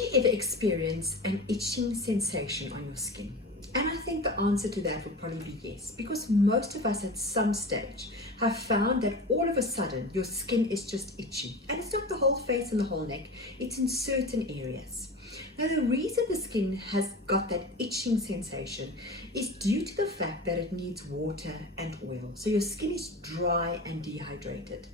Do you ever experience an itching sensation on your skin? And I think the answer to that would probably be yes, because most of us at some stage have found that all of a sudden your skin is just itchy. And it's not the whole face and the whole neck, it's in certain areas. Now, the reason the skin has got that itching sensation is due to the fact that it needs water and oil. So your skin is dry and dehydrated.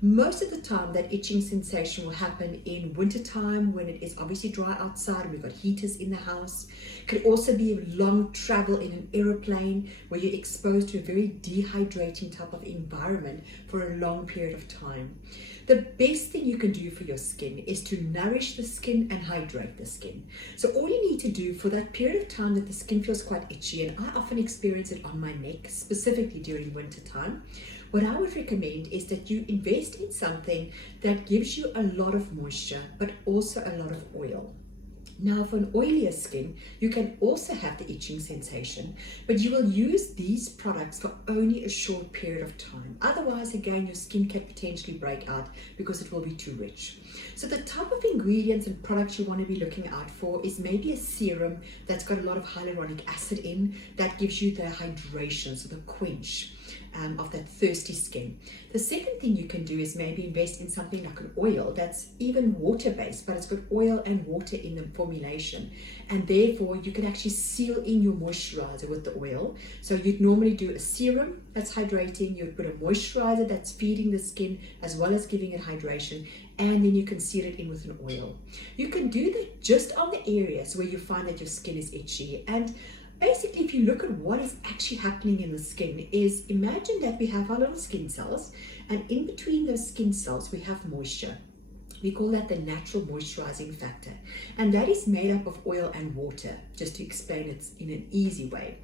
Most of the time, that itching sensation will happen in wintertime when it is obviously dry outside and we've got heaters in the house. It could also be long travel in an aeroplane where you're exposed to a very dehydrating type of environment for a long period of time. The best thing you can do for your skin is to nourish the skin and hydrate the skin. So all you need to do for that period of time that the skin feels quite itchy, and I often experience it on my neck, specifically during winter time, what I would recommend is that you invest in something that gives you a lot of moisture, but also a lot of oil. Now, for an oilier skin, you can also have the itching sensation, but you will use these products for only a short period of time. Otherwise, again, your skin can potentially break out because it will be too rich. So the type of ingredients and products you want to be looking out for is maybe a serum that's got a lot of hyaluronic acid in, that gives you the hydration, so the quench of that thirsty skin. The second thing you can do is maybe invest in something like an oil that's even water-based, but it's got oil and water in the formulation, and therefore you can actually seal in your moisturizer with the oil. So you'd normally do a serum that's hydrating, you'd put a moisturizer that's feeding the skin as well as giving it hydration, and then you can seal it in with an oil. You can do that just on the areas where you find that your skin is itchy. And basically, if you look at what is actually happening in the skin, is imagine that we have our little skin cells, and in between those skin cells we have moisture. We call that the natural moisturizing factor, and that is made up of oil and water, just to explain it in an easy way.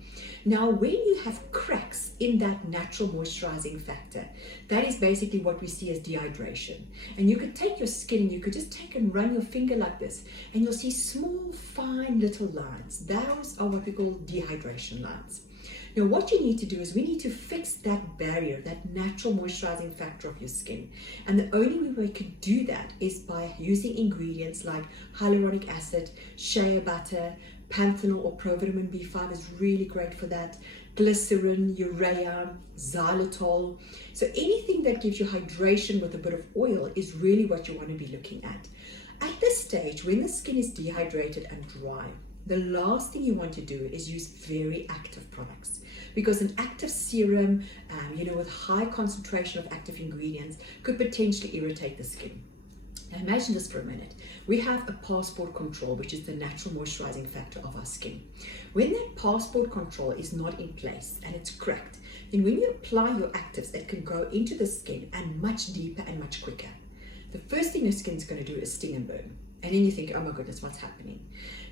Now, when you have cracks in that natural moisturizing factor, that is basically what we see as dehydration. And you could take your skin and you could just take and run your finger like this, and you'll see small, fine little lines. Those are what we call dehydration lines. Now, what you need to do is we need to fix that barrier, that natural moisturizing factor of your skin. And the only way we can do that is by using ingredients like hyaluronic acid, shea butter, panthenol or provitamin B5 is really great for that, glycerin, urea, xylitol. So anything that gives you hydration with a bit of oil is really what you want to be looking at. At this stage, when the skin is dehydrated and dry, the last thing you want to do is use very active products, because an active serum, with high concentration of active ingredients could potentially irritate the skin. Now imagine this for a minute. We have a passport control, which is the natural moisturizing factor of our skin. When that passport control is not in place and it's cracked, then when you apply your actives, it can go into the skin and much deeper and much quicker. The first thing your skin's going to do is sting and burn. And then you think, oh my goodness, what's happening?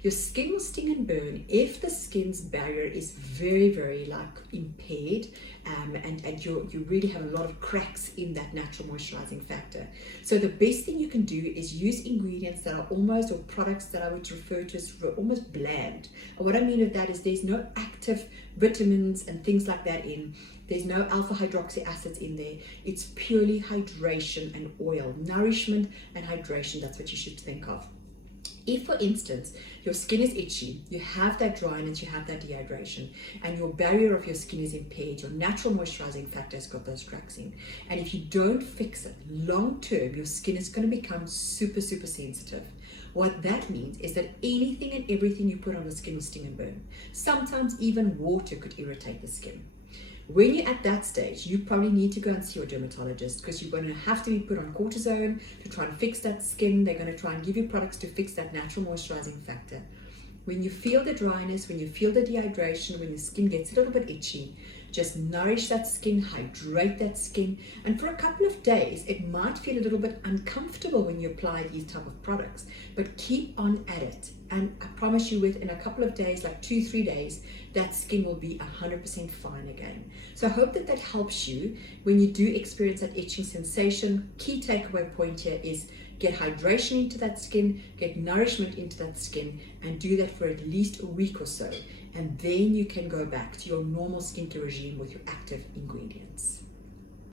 Your skin will sting and burn if the skin's barrier is very, very impaired, and you really have a lot of cracks in that natural moisturizing factor. So the best thing you can do is use ingredients that are almost, or products that I would refer to as almost bland. And what I mean with that is there's no active vitamins and things like that in. There's no alpha hydroxy acids in there. It's purely hydration and oil. Nourishment and hydration, that's what you should think of. If, for instance, your skin is itchy, you have that dryness, you have that dehydration, and your barrier of your skin is impaired, your natural moisturizing factor has got those cracks in, and if you don't fix it, long term, your skin is going to become super, super sensitive. What that means is that anything and everything you put on the skin will sting and burn. Sometimes even water could irritate the skin. When you're at that stage, you probably need to go and see your dermatologist, because you're going to have to be put on cortisone to try and fix that skin. They're going to try and give you products to fix that natural moisturizing factor. When you feel the dryness, when you feel the dehydration, when the skin gets a little bit itchy, just nourish that skin, hydrate that skin, and for a couple of days, it might feel a little bit uncomfortable when you apply these type of products, but keep on at it. And I promise you, within a couple of days, like 2-3 days, that skin will be 100% fine again. So I hope that that helps you when you do experience that itching sensation. Key takeaway point here is get hydration into that skin, get nourishment into that skin, and do that for at least a week or so. And then you can go back to your normal skincare regime with your active ingredients.